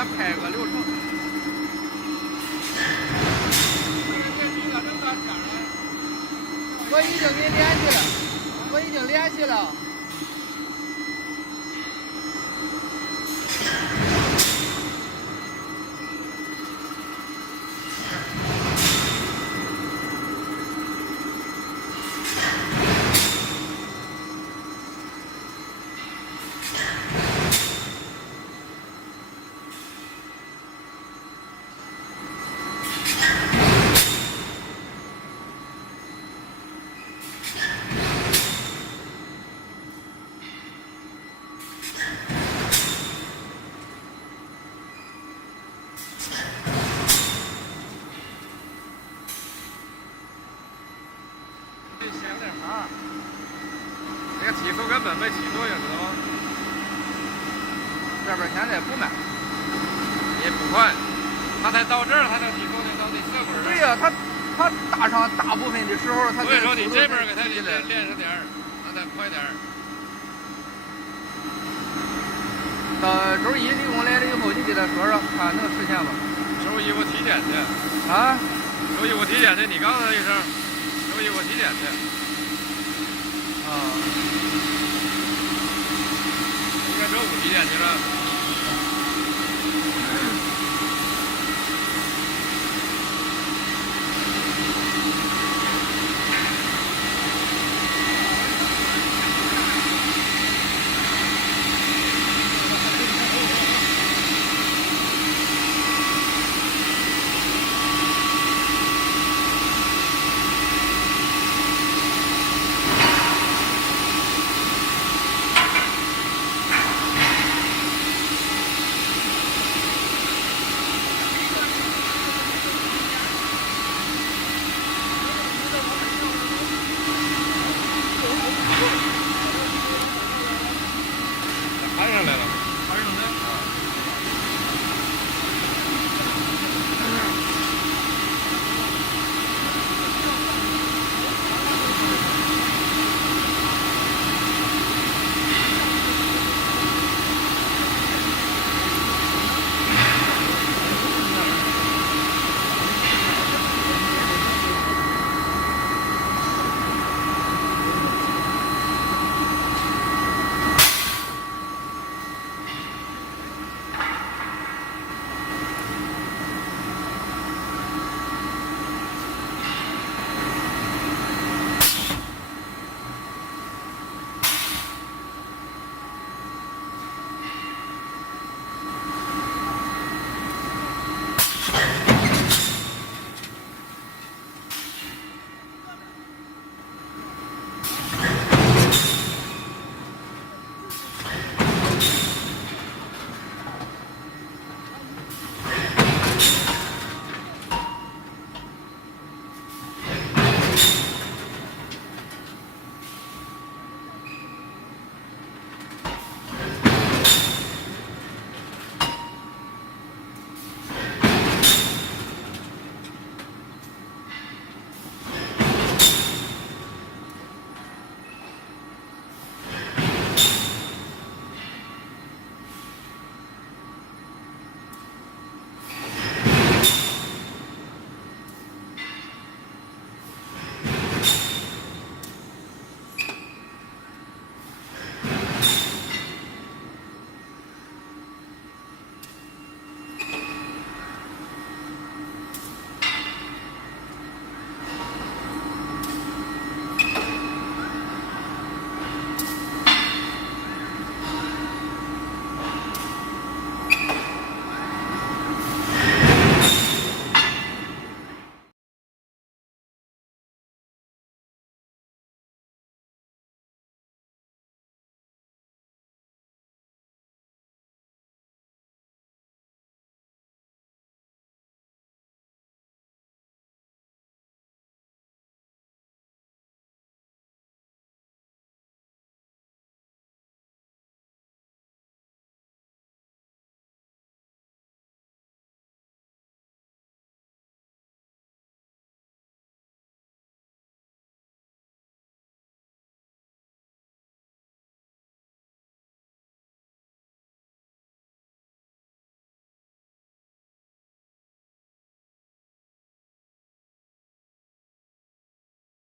俺拍个流程。我已经给你联系了，我已经联系了。这个提速根本没起作用，知道吗？这边现在不慢，也不快，它才到这儿，它能提速的到这这会儿。对呀、他打上大部分的时候，他所以说你这边给它练上点儿，让它快点儿。到周一理工来了以后，你给他说说，看能实现吗？周一我体检去。啊？周一我体检去，你告诉他一声。周一我体检去。啊。应该周五体检去了。